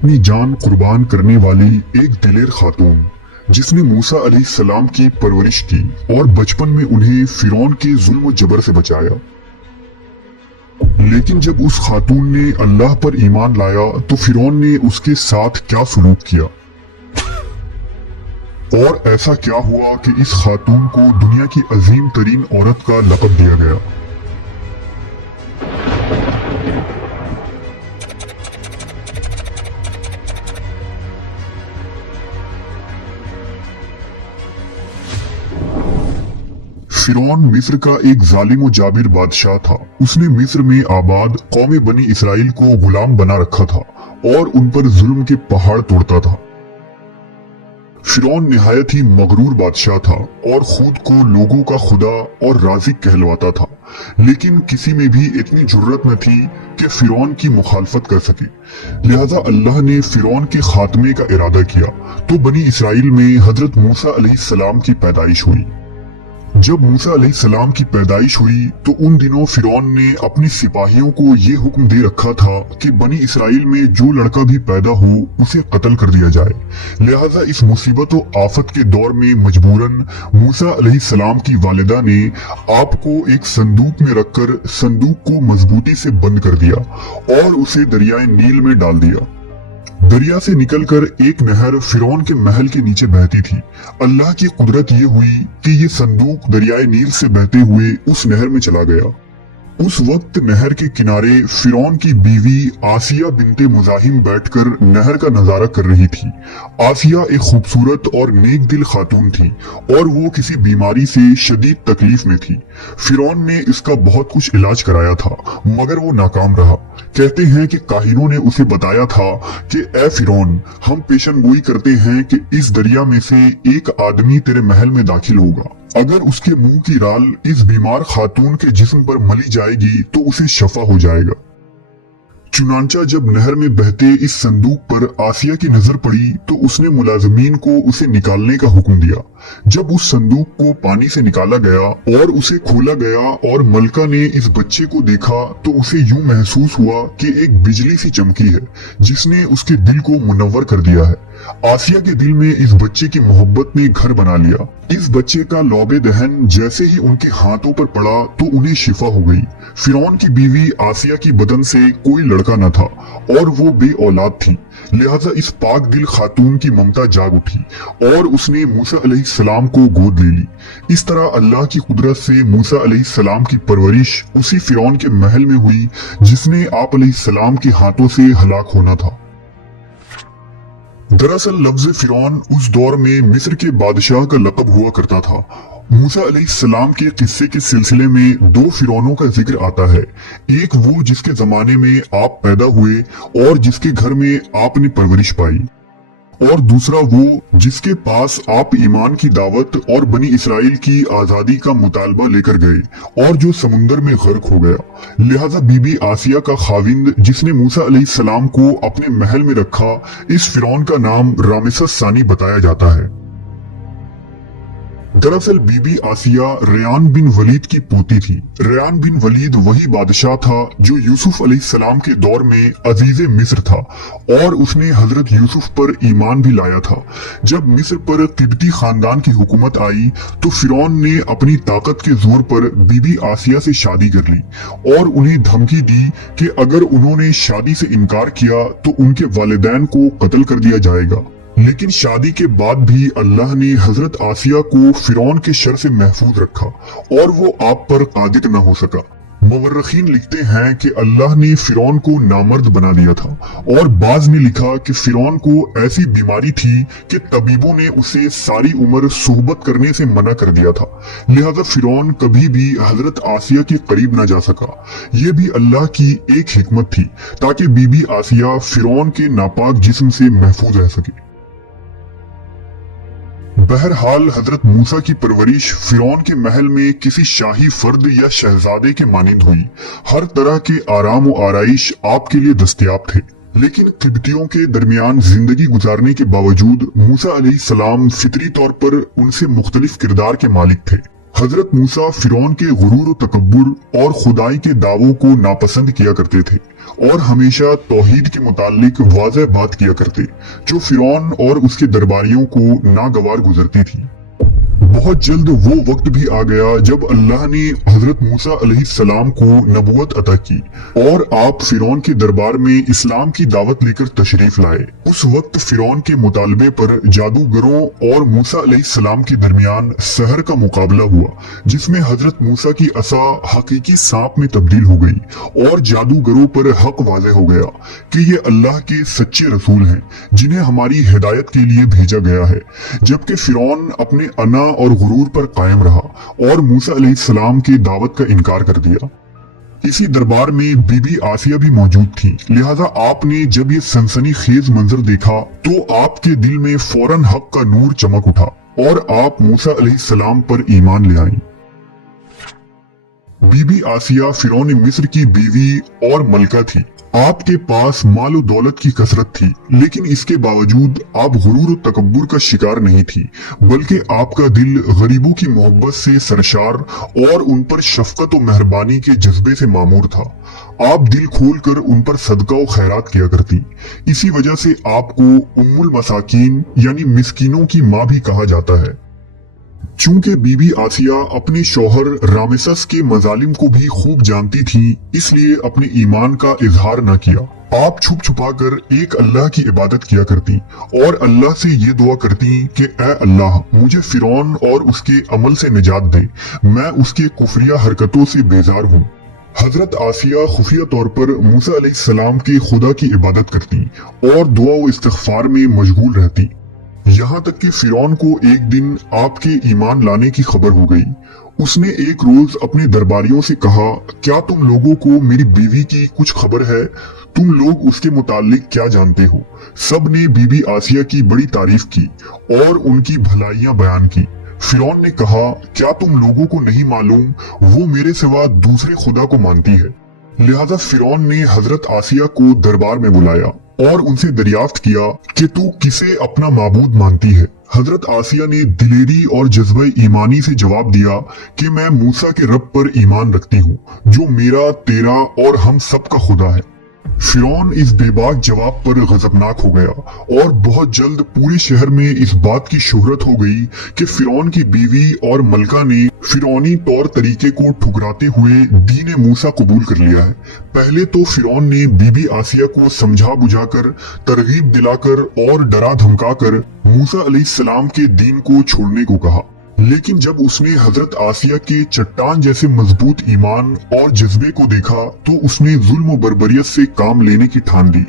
अपनी जान कुर्बान करने वाली एक दिलेर खातून जिसने मूसा अलैहिस्सलाम की परवरिश की और बचपन में उन्हें फिरौन के जुल्म जबर से बचाया। लेकिन जब उस खातून ने अल्लाह पर ईमान लाया तो फिरौन ने उसके साथ क्या सलूक किया और ऐसा क्या हुआ कि इस खातून को दुनिया की अजीम तरीन औरत का लक़ब दिया गया। फिरौन मिस्र का एक जालिम और जाबिर बादशाह था। उसने मिस्र में आबाद कौम बनी इसराइल को गुलाम बना रखा था और उन पर जुल्म के पहाड़ तोड़ता था। फिरौन निहायत ही मगरूर बादशाह था और खुद को लोगों का खुदा और राज़िक कहलवाता था, लेकिन किसी में भी इतनी जुर्रत न थी कि फिरौन की मुखालफत कर सके। लिहाजा अल्लाह ने फिरौन के खात्मे का इरादा किया तो बनी इसराइल में हजरत मूसा अलैहिस्सलाम की पैदाइश हुई। जब मूसा अलैहिस्सलाम की पैदाइश हुई तो उन दिनों फिरौन ने अपने सिपाहियों को ये हुक्म दे रखा था कि बनी इसराइल में जो लड़का भी पैदा हो उसे कत्ल कर दिया जाए। लिहाजा इस मुसीबत और आफत के दौर में मजबूरन मूसा अलैहिस्सलाम की वालिदा ने आपको एक संदूक में रखकर संदूक को मजबूती से बंद कर दिया और उसे दरियाए नील में डाल दिया। दरिया से निकलकर एक नहर फिरौन के महल के नीचे बहती थी। अल्लाह की कुदरत ये हुई कि ये संदूक दरियाए नील से बहते हुए उस नहर में चला गया। उस वक्त नहर के किनारे फिरौन की बीवी आसिया बिनते मुजाहिम बैठकर नहर का नजारा कर रही थी। आसिया एक खूबसूरत और नेक दिल खातून थी और वो किसी बीमारी से शदीद तकलीफ में थी। फिरौन ने इसका बहुत कुछ इलाज कराया था मगर वो नाकाम रहा। कहते हैं कि काहिनों ने उसे बताया था कि ए फिरौन, हम पेशनगोई करते हैं कि इस दरिया में से एक आदमी तेरे महल में दाखिल होगा। अगर उसके मुंह की राल इस बीमार खातून के जिस्म पर मली जाएगी तो उसे शफा हो जाएगा। चुनांचा जब नहर में बहते इस संदूक पर आसिया की नजर पड़ी तो उसने मुलाजमीन को उसे निकालने का हुक्म दिया। जब उस संदूक को पानी से निकाला गया और उसे खोला गया और मलका ने इस बच्चे को देखा तो उसे यूं महसूस हुआ कि एक बिजली सी चमकी है जिसने उसके दिल को मुनव्वर कर दिया है। आसिया के दिल में इस बच्चे की मोहब्बत ने घर बना लिया। इस बच्चे का लौबे दहन जैसे ही उनके हाथों पर पड़ा तो उन्हें शिफा हो गई। फिरौन की बीवी आसिया की बदन से कोई लड़का न था और वो बे औलाद थी। लिहाजा इस पाक दिल खातून की ममता जाग उठी और उसने मूसा अलैहिस्सलाम को गोद ले ली। इस तरह अल्लाह की कुदरत से मूसा अलैहिस्सलाम की परवरिश उसी फिरौन के महल में हुई जिसने आप अलैहिस्सलाम के हाथों से हलाक होना था। दरअसल लफ्ज फिरौन उस दौर में मिस्र के बादशाह का लक़ब हुआ करता था। मूसा अलैहिस्सलाम के किस्से के सिलसिले में दो फिरौनों का जिक्र आता है। एक वो जिसके जमाने में आप पैदा हुए और जिसके घर में आपने परवरिश पाई, और दूसरा वो जिसके पास आप ईमान की दावत और बनी इसराइल की आजादी का मुतालबा लेकर गए और जो समुंदर में गर्क हो गया। लिहाजा बीबी आसिया का खाविंद जिसने मूसा अलैहिस्सलाम को अपने महल में रखा, इस फिरौन का नाम रामेसस सानी बताया जाता है। दरअसल बीबी आसिया रेयान बिन वलीद की पोती थी। रेयान बिन वलीद वही बादशाह था जो यूसुफ अलैहिस्सलाम के दौर में अजीज मिस्र था और उसने हजरत यूसुफ पर ईमान भी लाया था। जब मिस्र पर तिब्ती खानदान की हुकूमत आई तो फिरौन ने अपनी ताकत के जोर पर बीबी आसिया से शादी कर ली और उन्हें धमकी दी कि अगर उन्होंने शादी से इनकार किया तो उनके वालिदैन को कत्ल कर दिया जाएगा। लेकिन शादी के बाद भी अल्लाह ने हजरत आसिया को फिरौन के शर से महफूज रखा और वो आप पर कादिर न हो सका। मुवर्रिखीन लिखते हैं कि अल्लाह ने फिरौन को नामर्द बना दिया था और बाज ने लिखा कि फिरौन को ऐसी बीमारी थी कि तबीबों ने उसे सारी उम्र सोहबत करने से मना कर दिया था। लिहाजा फिरौन कभी भी हजरत आसिया के करीब न जा सका। ये भी अल्लाह की एक हिकमत थी ताकि बीबी आसिया फिरौन के नापाक जिस्म से महफूज रह सके। बहरहाल हजरत मूसा की परवरिश फिरौन के महल में किसी शाही फर्द या शहजादे के मानिंद हुई। हर तरह के आराम और आराइश आपके लिए दस्तयाब थे। लेकिन तिब्बतियों के दरमियान जिंदगी गुजारने के बावजूद मूसा अलैहिस्सलाम फितरी तौर पर उनसे मुख्तलिफ किरदार के मालिक थे। हजरत मूसा फिरौन के गुरूर और तकब्बुर और खुदाई के दावों को नापसंद किया करते थे और हमेशा तौहीद के मुतालिक वाज़ेह बात किया करते, जो फिरौन और उसके दरबारियों को नागवार गुजरती थी। बहुत जल्द वो वक्त भी आ गया जब अल्लाह ने हजरत मूसा अलैहिस्सलाम को नबूवत अता की और आप फिरौन के दरबार में इस्लाम की दावत लेकर तशरीफ लाए। उस वक्त फिरौन के मुतालबे पर जादूगरों और मूसा अलैहिस्सलाम के दरमियान सहर का मुकाबला हुआ, जिसमें हजरत मूसा की असा हकीकी सांप में तब्दील हो गई और जादूगरों पर हक वाज़ेह हो गया कि ये अल्लाह के सच्चे रसूल हैं जिन्हें हमारी हिदायत के लिए भेजा गया है। जबकि फिरौन अपने अना और गुरूर पर कायम रहा और मूसा अलैहिस्सलाम की दावत का इनकार कर दिया। इसी दरबार में बीबी आसिया भी मौजूद थी, लिहाजा आपने जब ये सनसनीखेज मंजर देखा तो आपके दिल में फौरन हक का नूर चमक उठा और आप मूसा अलैहिस्सलाम पर ईमान ले आई। बीबी आसिया फिरौन मिस्र की बीवी और मलका थी। आपके पास माल और दौलत की कसरत थी, लेकिन इसके बावजूद आप गुरूर और तकब्बुर का शिकार नहीं थी, बल्कि आपका दिल गरीबों की मोहब्बत से सरशार और उन पर शफकत और मेहरबानी के जज्बे से मामूर था। आप दिल खोलकर उन पर सदका और खैरात किया करती। इसी वजह से आपको उम्मुल मसाकीन यानी मिस्कीनों की माँ भी कहा जाता है। चूंकि बीबी आसिया अपने शौहर रामेसस के मजालिम को भी खूब जानती थी, इसलिए अपने ईमान का इजहार न किया। आप छुप छुपा कर एक अल्लाह की इबादत किया करती और अल्लाह से ये दुआ करती कि ऐ अल्लाह, मुझे फिरौन और उसके अमल से निजात दे, मैं उसके कुफरिया हरकतों से बेजार हूँ। हजरत आसिया खुफिया तौर पर मूसा अलैहिस्सलाम के खुदा की इबादत करती और दुआ व इस्तिग़फ़ार में मशगूल रहती। यहाँ तक कि फिरौन को एक दिन आपके ईमान लाने की खबर हो गई। उसने एक रोज अपने दरबारियों से कहा, क्या तुम लोगों को मेरी बीवी की कुछ खबर है? तुम लोग उसके मुतालिक क्या जानते हो? सब ने बीबी आसिया की बड़ी तारीफ की और उनकी भलाइयां बयान की। फिरौन ने कहा, क्या तुम लोगों को नहीं मालूम वो मेरे सिवा दूसरे खुदा को मानती है? लिहाजा फिरौन ने हजरत आसिया को दरबार में बुलाया और उनसे दरियाफ्त किया कि तू किसे अपना माबूद मानती है। हजरत आसिया ने दिलेरी और जज्बे ईमानी से जवाब दिया कि मैं मूसा के रब पर ईमान रखती हूँ, जो मेरा, तेरा और हम सब का खुदा है। फिरौन इस बेबाक जवाब पर गजबनाक हो गया और बहुत जल्द पूरे शहर में इस बात की शोहरत हो गई कि फिरौन की बीवी और मलका ने फिरौनी तौर तरीके को ठुकराते हुए दीन मूसा कबूल कर लिया है। पहले तो फिरौन ने बीबी आसिया को समझा बुझाकर, तरगीब दिलाकर और डरा धमकाकर मूसा अलैहिस्सलाम के दीन को छोड़ने को कहा, लेकिन जब उसने हजरत आसिया के चट्टान जैसे मजबूत ईमान और जज्बे को देखा तो उसने जुल्म और बर्बरियत से काम लेने की ठान ली।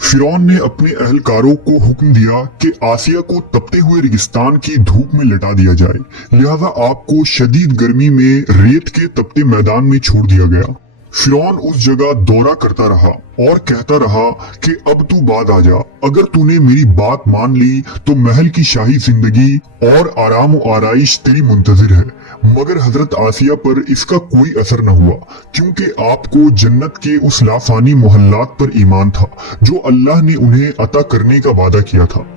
फिरौन ने अपने अहलकारों को हुक्म दिया कि आसिया को तपते हुए रेगिस्तान की धूप में लटा दिया जाए, लिहाजा आपको शदीद गर्मी में रेत के तपते मैदान में छोड़ दिया गया। फिरौन उस जगह दौरा करता रहा और कहता रहा कि अब तू बाद आ जा, अगर तूने मेरी बात मान ली तो महल की शाही जिंदगी और आराम और आराइश तेरी मुंतजिर है। मगर हजरत आसिया पर इसका कोई असर न हुआ, क्योंकि आपको जन्नत के उस लाफानी मोहल्लात पर ईमान था जो अल्लाह ने उन्हें अता करने का वादा किया था।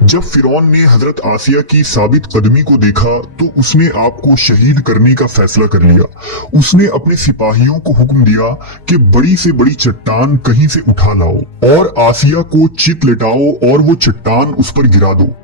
जब फिरौन ने हजरत आसिया की साबित कदमी को देखा तो उसने आपको शहीद करने का फैसला कर लिया। उसने अपने सिपाहियों को हुक्म दिया कि बड़ी से बड़ी चट्टान कहीं से उठा लाओ और आसिया को चित लिटाओ और वो चट्टान उस पर गिरा दो।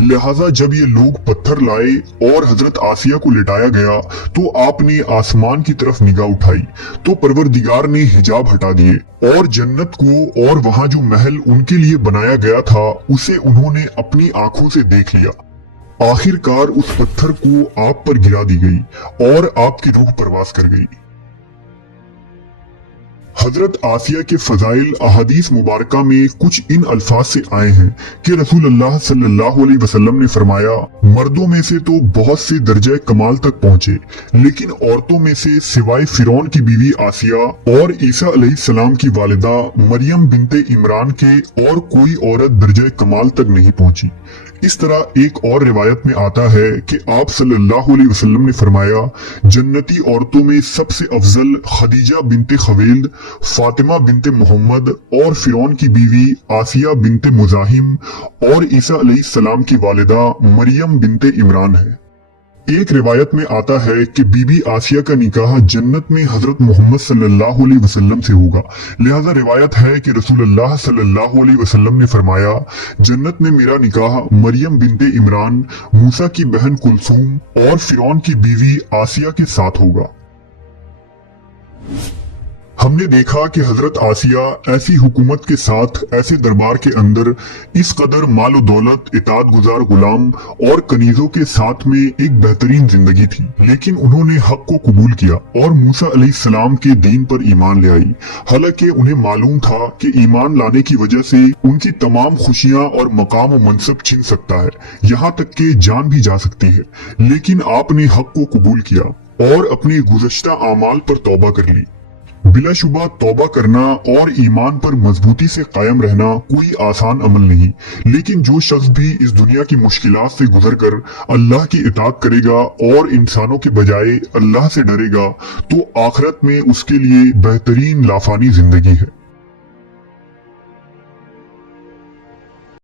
लिहाजा जब ये लोग पत्थर लाए और हजरत आसिया को लिटाया गया तो आपने आसमान की तरफ निगाह उठाई तो परवरदिगार ने हिजाब हटा दिए और जन्नत को और वहां जो महल उनके लिए बनाया गया था उसे उन्होंने अपनी आंखों से देख लिया। आखिरकार उस पत्थर को आप पर गिरा दी गई और आपकी रूह परवास कर गई। हजरत आसिया के फजाइल अहादीस मुबारका में कुछ इन अल्फाज से आए हैं कि रसूलुल्लाह सल्लल्लाहु अलैहि वसल्लम ने फरमाया, मर्दों में से तो बहुत से दर्जे कमाल तक पहुंचे, लेकिन औरतों में से सिवाय फिरौन की बीवी आसिया और ईसा अलैहिस्सलाम की वालिदा मरियम बिनते इमरान के और कोई औरत दर्जे कमाल तक नहीं पहुंची। इस तरह एक और रिवायत में आता है कि आप सल्लल्लाहु अलैहि वसल्लम ने फरमाया, जन्नती औरतों में सबसे अफजल खदीजा बिनते खवेल्द, फातिमा बिनते मोहम्मद और फिरौन की बीवी आसिया बिनते मुजाहिम और ईसा अलैहिस्सलाम की वालिदा मरियम बिनते इमरान है। एक रिवायत में आता है कि बीबी आसिया का निकाह जन्नत में हजरत मोहम्मद सल्लल्लाहु अलैहि वसल्लम से होगा। लिहाजा रिवायत है कि रसूलुल्लाह सल्लल्लाहु अलैहि वसल्लम ने फरमाया, जन्नत में मेरा निकाह मरियम बिनते इमरान, मूसा की बहन कुलसूम और फिरौन की बीवी आसिया के साथ होगा। हमने देखा कि हजरत आसिया ऐसी हुकूमत के साथ, ऐसे दरबार के अंदर इस कदर माल दौलत, इताअत गुजार गुलाम और कनीजों के साथ में एक बेहतरीन जिंदगी थी, लेकिन उन्होंने हक को कबूल किया और मूसा अलैहिस्सलाम के दीन पर ईमान ले आई। हालांकि उन्हें मालूम था कि ईमान लाने की वजह से उनकी तमाम खुशियां और मकाम और मनसब छिन सकता है, यहाँ तक कि जान भी जा सकती है, लेकिन आपने हक को कबूल किया और अपने गुज़श्ता आमाल पर तौबा कर ली। बिलाशुबा तौबा करना और ईमान पर मजबूती से कायम रहना कोई आसान अमल नहीं, लेकिन जो शख्स भी इस दुनिया की मुश्किलात से गुजर कर अल्लाह की इताअत करेगा और इंसानों के बजाय अल्लाह से डरेगा, तो आखिरत में उसके लिए बेहतरीन लाफानी जिंदगी है।